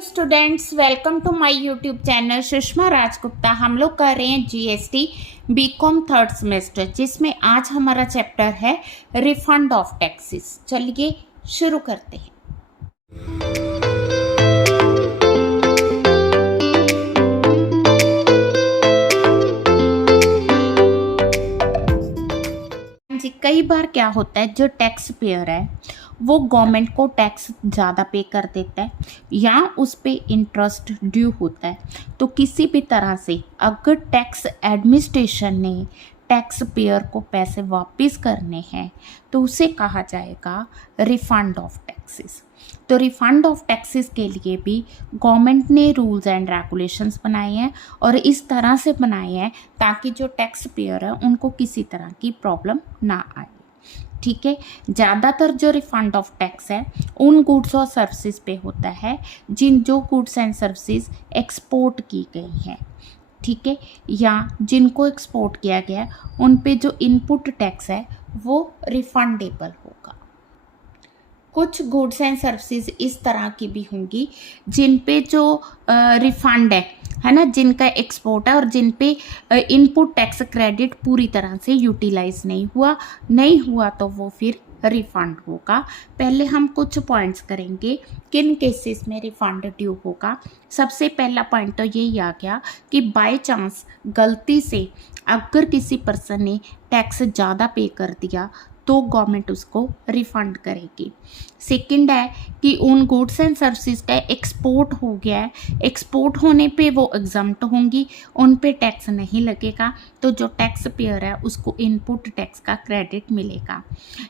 Students, welcome to my YouTube channel Sushma Rajgupta. हम लोग कर रहे हैं जीएसटी बीकॉम थर्ड सेमेस्टर, जिसमें आज हमारा चैप्टर है रिफंड ऑफ टैक्सेस। चलिए शुरू करते हैं। जी, कई बार क्या होता है, जो टैक्स पेयर है वो गवर्नमेंट को टैक्स ज़्यादा पे कर देता है या उस पे इंटरेस्ट ड्यू होता है। तो किसी भी तरह से अगर टैक्स एडमिनिस्ट्रेशन ने टैक्स पेयर को पैसे वापस करने हैं तो उसे कहा जाएगा रिफंड ऑफ टैक्सेस। तो रिफंड ऑफ टैक्सेस के लिए भी गवर्नमेंट ने रूल्स एंड रेगुलेशंस बनाए हैं और इस तरह से बनाए हैं ताकि जो टैक्स पेयर है उनको किसी तरह की प्रॉब्लम ना आए। ठीक है, ज़्यादातर जो रिफंड ऑफ टैक्स है उन गुड्स और सर्विसेज पे होता है जो गुड्स एंड सर्विसेज एक्सपोर्ट की गई हैं, ठीक है, या जिनको एक्सपोर्ट किया गया है उन पे जो इनपुट टैक्स है वो रिफंडेबल होगा। कुछ गुड्स एंड सर्विसेज इस तरह की भी होंगी जिन पे जो रिफंड है ना, जिनका एक्सपोर्ट है और जिन पे इनपुट टैक्स क्रेडिट पूरी तरह से यूटिलाइज नहीं हुआ तो वो फिर रिफंड होगा। पहले हम कुछ पॉइंट्स करेंगे किन केसेस में रिफंड ड्यू होगा। सबसे पहला पॉइंट तो यही आ गया कि बाय चांस गलती से अगर किसी पर्सन ने टैक्स ज़्यादा पे कर दिया तो गवर्नमेंट उसको रिफंड करेगी। सेकंड है कि उन गुड्स एंड सर्विसेज का एक्सपोर्ट हो गया है, एक्सपोर्ट होने पे वो एग्जम्प्ट होंगी, उन पे टैक्स नहीं लगेगा, तो जो टैक्स पेयर है उसको इनपुट टैक्स का क्रेडिट मिलेगा।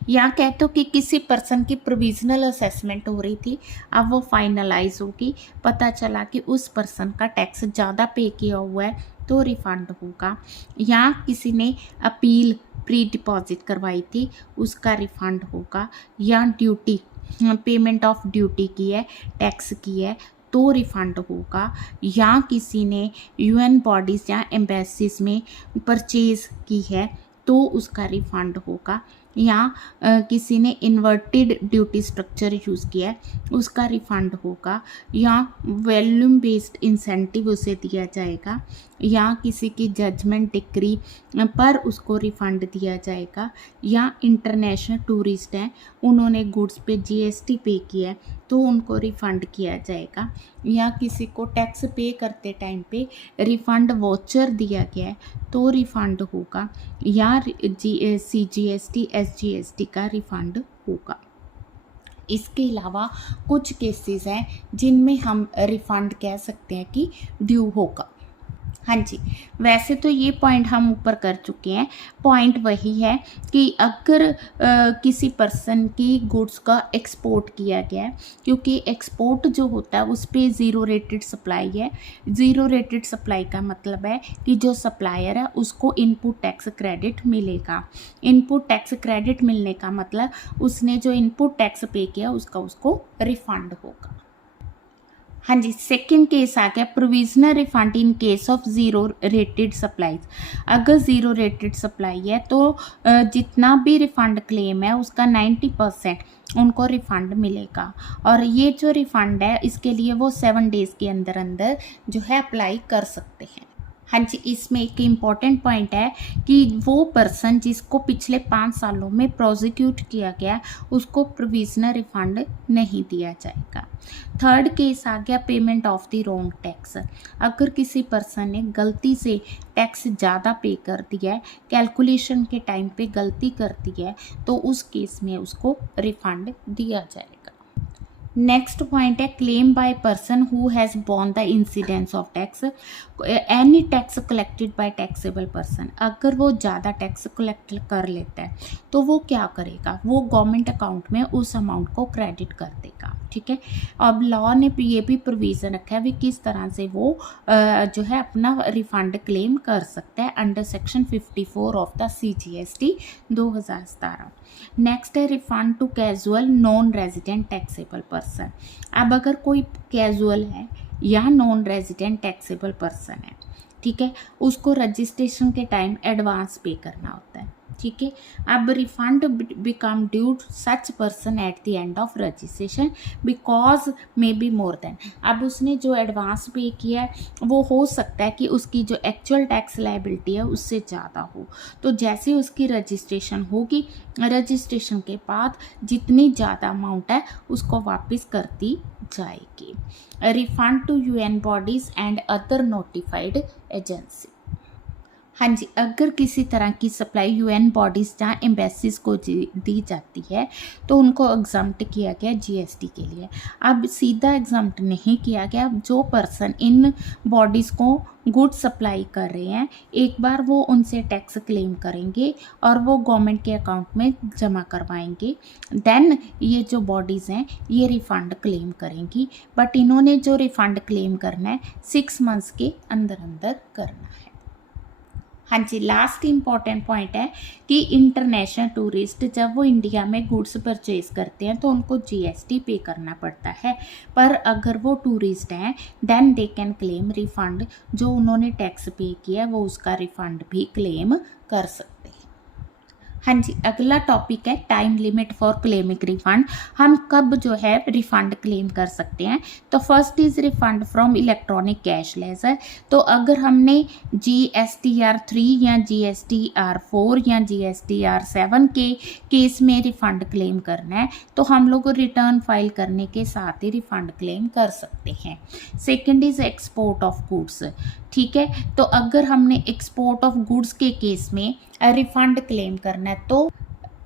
या कहते हो कि किसी पर्सन की प्रोविजनल असेसमेंट हो रही थी, अब वो फाइनलाइज होगी, पता चला कि उस पर्सन का टैक्स ज़्यादा पे किया हुआ है तो रिफंड होगा। या किसी ने अपील प्री डिपॉजिट करवाई थी, उसका रिफंड होगा। या ड्यूटी पेमेंट ऑफ ड्यूटी की है, टैक्स की है तो रिफंड होगा। या किसी ने यूएन बॉडीज़ या एम्बेसीज में परचेज की है तो उसका रिफंड होगा। या किसी ने इन्वर्टेड ड्यूटी स्ट्रक्चर यूज़ किया है उसका रिफंड होगा। या वॉल्यूम बेस्ड इंसेंटिव उसे दिया जाएगा। या किसी की जजमेंट डिक्री पर उसको रिफंड दिया जाएगा। या इंटरनेशनल टूरिस्ट हैं, उन्होंने गुड्स पे जीएसटी पे किया है तो उनको रिफ़ंड किया जाएगा। या किसी को टैक्स पे करते टाइम पे रिफ़ंड वाउचर दिया गया है तो रिफ़ंड होगा। या CGST SGST का रिफ़ंड होगा। इसके अलावा कुछ केसेस हैं जिनमें हम रिफ़ंड कह सकते हैं कि ड्यू होगा। हाँ जी, वैसे तो ये पॉइंट हम ऊपर कर चुके हैं। पॉइंट वही है कि अगर किसी पर्सन की गुड्स का एक्सपोर्ट किया गया है, क्योंकि एक्सपोर्ट जो होता है उस पर ज़ीरो रेटेड सप्लाई है। ज़ीरो रेटेड सप्लाई का मतलब है कि जो सप्लायर है उसको इनपुट टैक्स क्रेडिट मिलेगा। इनपुट टैक्स क्रेडिट मिलने का मतलब उसने जो इनपुट टैक्स पे किया उसको रिफंड होगा। हाँ जी, सेकंड केस आ गया provisional refund in case of zero rated supplies. अगर ज़ीरो रेटेड सप्लाई है तो जितना भी रिफ़ंड क्लेम है उसका 90% उनको रिफ़ंड मिलेगा। और ये जो रिफ़ंड है इसके लिए वो 7 डेज़ के अंदर अंदर जो है अप्लाई कर सकते हैं। हाँ जी, इसमें एक इम्पॉर्टेंट पॉइंट है कि वो पर्सन जिसको पिछले 5 सालों में प्रोसिक्यूट किया गया उसको प्रोविजनल रिफंड नहीं दिया जाएगा। थर्ड केस आ गया payment of the wrong tax. अगर किसी पर्सन ने गलती से टैक्स ज़्यादा पे कर दिया है, कैलकुलेशन के टाइम पे गलती कर दी है, तो उस केस में उसको रिफंड दिया जाएगा। नेक्स्ट पॉइंट है claim by person who has borne the incidence of tax any tax collected by taxable person. अगर वो ज़्यादा टैक्स कलेक्ट कर लेता है तो वो क्या करेगा, वो गवर्नमेंट अकाउंट में उस अमाउंट को क्रेडिट कर देगा। ठीक है, अब लॉ ने ये भी प्रोविज़न रखा है भी किस तरह से वो जो है अपना रिफंड क्लेम कर सकता है under section 54 of the CGST 2017। Next है refund to casual non resident taxable person. अब अगर कोई कैजुअल है या नॉन रेजिडेंट टैक्सेबल पर्सन है, ठीक है, उसको रजिस्ट्रेशन के टाइम एडवांस पे करना होता है। ठीक है। अब refund become due such person at the end of registration because may be more than. अब उसने जो एडवांस पे किया है वो हो सकता है कि उसकी जो एक्चुअल टैक्स लायबिलिटी है उससे ज़्यादा हो। तो जैसे उसकी रजिस्ट्रेशन होगी, रजिस्ट्रेशन के बाद जितनी ज़्यादा अमाउंट है उसको वापस कर दी जाएगी। Refund to UN bodies and other notified agency. हाँ जी, अगर किसी तरह की सप्लाई यूएन बॉडीज़ या एम्बेसीज को दी जाती है तो उनको एग्जम्प्ट किया गया जीएसटी के लिए। अब सीधा एग्जम्प्ट नहीं किया गया। जो पर्सन इन बॉडीज़ को गुड सप्लाई कर रहे हैं, एक बार वो उनसे टैक्स क्लेम करेंगे और वो गवर्नमेंट के अकाउंट में जमा करवाएंगे, देन ये जो बॉडीज़ हैं ये रिफ़ंड क्लेम करेंगी। बट इन्होंने जो रिफ़ंड क्लेम करना है 6 मंथ्स के अंदर अंदर करना है। हाँ जी, लास्ट इम्पॉर्टेंट पॉइंट है कि इंटरनेशनल टूरिस्ट जब वो इंडिया में गुड्स परचेज करते हैं तो उनको जीएसटी पे करना पड़ता है। पर अगर वो टूरिस्ट हैं then they can claim refund. जो उन्होंने टैक्स पे किया है वो उसका रिफंड भी क्लेम कर सकते हैं। हाँ जी, अगला टॉपिक है time limit for claiming refund. हम कब जो है रिफंड क्लेम कर सकते हैं। तो first is refund from electronic cash ledger. तो अगर हमने GSTR3 या GSTR4 या GSTR7 के केस में रिफंड क्लेम करना है तो हम लोग रिटर्न फाइल करने के साथ ही रिफंड क्लेम कर सकते हैं। Second is export of goods. ठीक है, तो अगर हमने एक्सपोर्ट ऑफ गुड्स के केस में रिफंड क्लेम करना है तो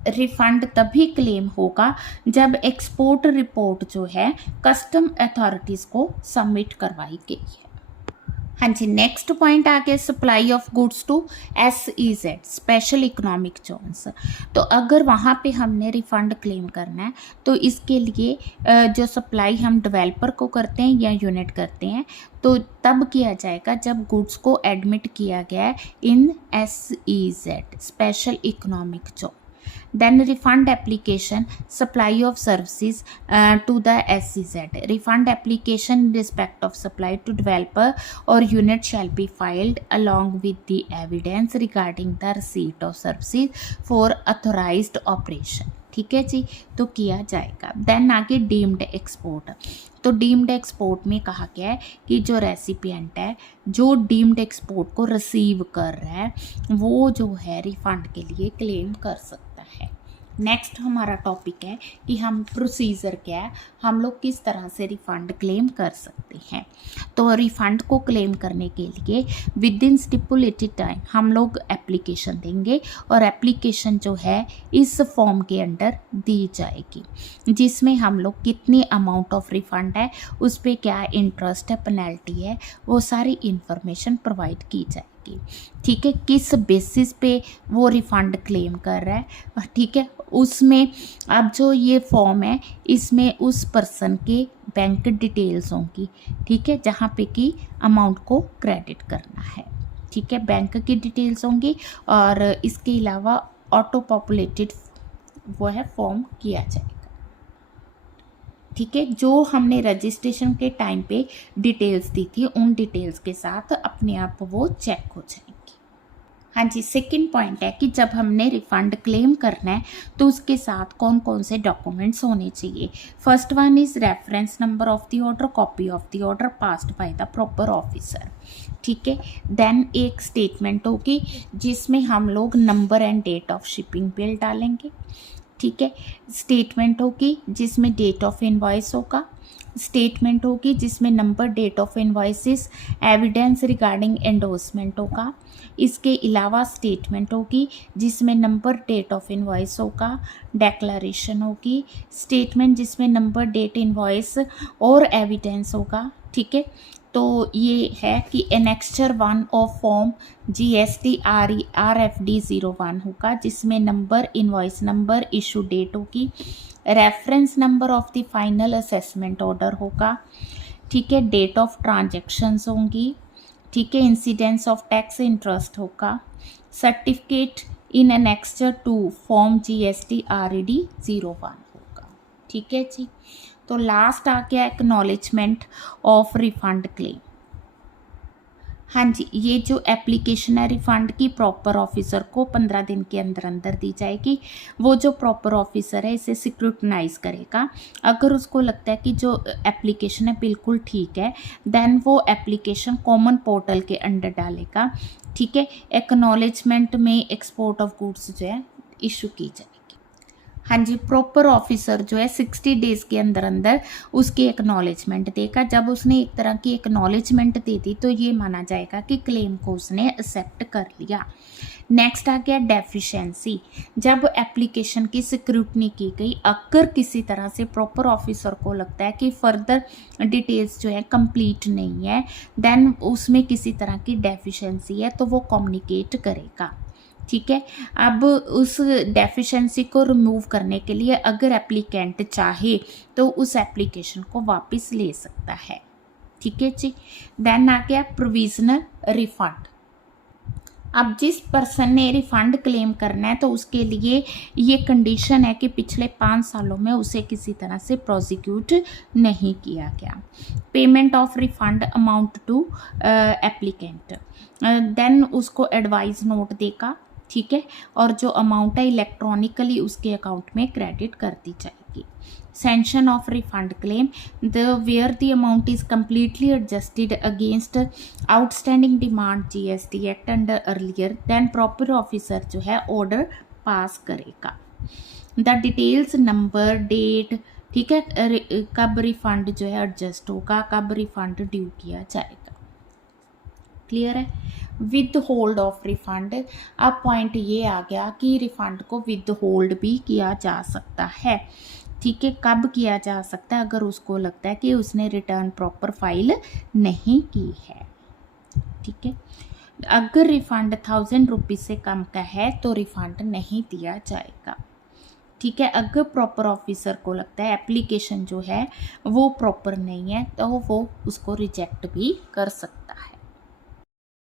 रिफंड तभी क्लेम होगा जब एक्सपोर्ट रिपोर्ट जो है कस्टम अथॉरिटीज़ को सबमिट करवाई गई है। हाँ जी, नेक्स्ट पॉइंट आ गया supply of goods to SEZ special economic zones. तो अगर वहाँ पे हमने रिफंड क्लेम करना है तो इसके लिए जो सप्लाई हम डेवलपर को करते हैं या यूनिट करते हैं तो तब किया जाएगा जब गुड्स को एडमिट किया गया है इन SEZ special economic zone. Then refund application, supply of services to the SEZ. Refund application in respect of supply to developer or unit shall be filed along with the evidence regarding the receipt of services for authorized operation. ठीक है जी, तो किया जाएगा। Then आगे deemed export. तो deemed export में कहा गया है कि जो रेसिपिएंट है जो डीम्ड एक्सपोर्ट को रिसीव कर रहा है वो जो है रिफंड के लिए क्लेम कर सकता है। नेक्स्ट हमारा टॉपिक है कि हम प्रोसीजर क्या है, हम लोग किस तरह से रिफ़ंड क्लेम कर सकते हैं। तो रिफ़ंड को क्लेम करने के लिए विद इन स्टिपुलेटेड टाइम हम लोग एप्लीकेशन देंगे और एप्लीकेशन जो है इस फॉर्म के अंडर दी जाएगी जिसमें हम लोग कितनी अमाउंट ऑफ रिफ़ंड है, उस पर क्या इंटरेस्ट है, पेनल्टी है, वो सारी इन्फॉर्मेशन प्रोवाइड की जाएगी। ठीक है, किस बेसिस पे वो रिफ़ंड क्लेम कर रहा है। ठीक है, उसमें अब जो ये फॉर्म है इसमें उस पर्सन के बैंक डिटेल्स होंगी। ठीक है, जहाँ पे कि अमाउंट को क्रेडिट करना है। ठीक है, बैंक की डिटेल्स होंगी और इसके अलावा ऑटो पॉपुलेटेड वो है फॉर्म किया जाएगा। ठीक है, जो हमने रजिस्ट्रेशन के टाइम पे डिटेल्स दी थी उन डिटेल्स के साथ अपने आप वो चेक हो जाएंगी। हाँ जी, सेकंड पॉइंट है कि जब हमने रिफ़ंड क्लेम करना है तो उसके साथ कौन कौन से डॉक्यूमेंट्स होने चाहिए। First one is reference number of the order, copy of the order passed by the proper officer. ठीक है, देन एक स्टेटमेंट होगी जिसमें हम लोग number and date of shipping bill डालेंगे। ठीक है, स्टेटमेंट होगी जिसमें डेट ऑफ इनवॉइस होगा, स्टेटमेंट होगी जिसमें number, date of invoices, evidence regarding endorsement होगा। इसके अलावा स्टेटमेंट होगी जिसमें नंबर, डेट ऑफ इनवॉइस होगा, डेक्लरेशन होगी, स्टेटमेंट जिसमें नंबर, डेट, इनवॉइस और एविडेंस होगा। ठीक है, तो ये है कि annexure 1 of form GST RFD 01 होगा जिसमें number, invoice number, issue date होगी, reference number of the final assessment order होगा। ठीक है, डेट ऑफ ट्रांजैक्शंस होंगी। ठीक है, इंसिडेंस ऑफ टैक्स इंटरेस्ट होगा, certificate in annexure 2 form GST RED 01 होगा। ठीक है जी, तो लास्ट आ गया एक्नॉलेजमेंट ऑफ रिफंड क्लेम। हाँ जी, ये जो एप्लीकेशन है रिफ़ंड की प्रॉपर ऑफ़िसर को 15 दिन के अंदर अंदर दी जाएगी। वो जो प्रॉपर ऑफ़िसर है इसे स्क्रूटनाइज़ करेगा। अगर उसको लगता है कि जो एप्लीकेशन है बिल्कुल ठीक है, देन वो एप्लीकेशन कॉमन पोर्टल के अंडर डालेगा। ठीक है, एक्नॉलेजमेंट में एक्सपोर्ट ऑफ गुड्स जो है इशू की जाएगी। हाँ जी, प्रॉपर ऑफिसर जो है 60 डेज़ के अंदर अंदर उसकी एक्नॉलेजमेंट देगा। जब उसने एक तरह की एक्नॉलेजमेंट दे दी तो ये माना जाएगा कि क्लेम को उसने एक्सेप्ट कर लिया। नेक्स्ट आ गया डेफिशिएंसी। जब एप्लीकेशन की स्क्रूटनी की गई, अगर किसी तरह से प्रॉपर ऑफिसर को लगता है कि फर्दर डिटेल्स जो है कंप्लीट नहीं है, देन उसमें किसी तरह की डेफिशिएंसी है तो वो कम्युनिकेट करेगा। ठीक है, अब उस डेफिशिएंसी को रिमूव करने के लिए अगर एप्लीकेंट चाहे तो उस एप्लीकेशन को वापस ले सकता है। ठीक है जी। देन आ गया प्रोविजनल रिफंड। अब जिस पर्सन ने रिफंड क्लेम करना है तो उसके लिए ये कंडीशन है कि पिछले 5 सालों में उसे किसी तरह से प्रोसिक्यूट नहीं किया गया। Payment of refund amount to applicant, then उसको एडवाइस नोट देगा। ठीक है, और जो अमाउंट है इलेक्ट्रॉनिकली उसके अकाउंट में क्रेडिट कर दी जाएगी। Sanction of refund claim, the where the amount is completely adjusted against outstanding demand GST act under earlier, then proper officer जो है ऑर्डर पास करेगा। द डिटेल्स नंबर डेट, ठीक है, कब रिफंड जो है एडजस्ट होगा, कब रिफंड ड्यू किया जाएगा। क्लियर है। विद होल्ड ऑफ रिफंड, अब पॉइंट ये आ गया कि रिफंड को विद होल्ड भी किया जा सकता है। ठीक है, कब किया जा सकता है? अगर उसको लगता है कि उसने रिटर्न प्रॉपर फाइल नहीं की है। ठीक है, अगर रिफंड 1000 रुपीज़ से कम का है तो रिफंड नहीं दिया जाएगा। ठीक है, अगर प्रॉपर ऑफिसर को लगता है एप्लीकेशन जो है वो प्रॉपर नहीं है तो वो उसको रिजेक्ट भी कर सकता है।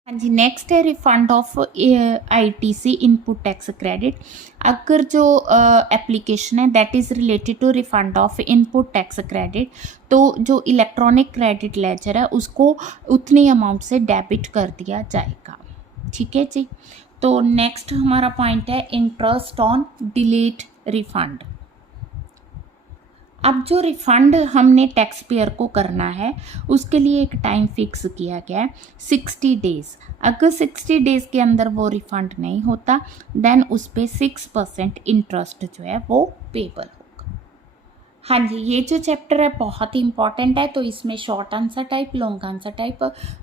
हाँ जी, नेक्स्ट है refund of ITC input tax credit. अगर जो एप्लीकेशन है that is related to refund of input tax credit, तो जो इलेक्ट्रॉनिक क्रेडिट लेजर है उसको उतनी अमाउंट से डेबिट कर दिया जाएगा। ठीक है जी। तो नेक्स्ट हमारा पॉइंट है इंटरेस्ट ऑन डिलेड रिफंड। अब जो रिफ़ंड हमने टैक्स पेयर को करना है उसके लिए एक टाइम फिक्स किया गया है 60 डेज़। अगर 60 डेज़ के अंदर वो रिफ़ंड नहीं होता देन उस पर 6% इंटरेस्ट जो है वो पेबल होगा। हाँ जी, ये जो चैप्टर है बहुत ही इंपॉर्टेंट है, तो इसमें short answer type, long answer type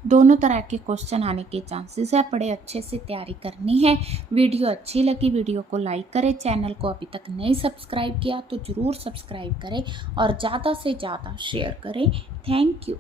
दोनों तरह के क्वेश्चन आने के चांसेस है। बड़े अच्छे से तैयारी करनी है। वीडियो अच्छी लगी वीडियो को लाइक करें, चैनल को अभी तक नहीं सब्सक्राइब किया तो ज़रूर सब्सक्राइब करें और ज़्यादा से ज़्यादा शेयर करें। Thank you.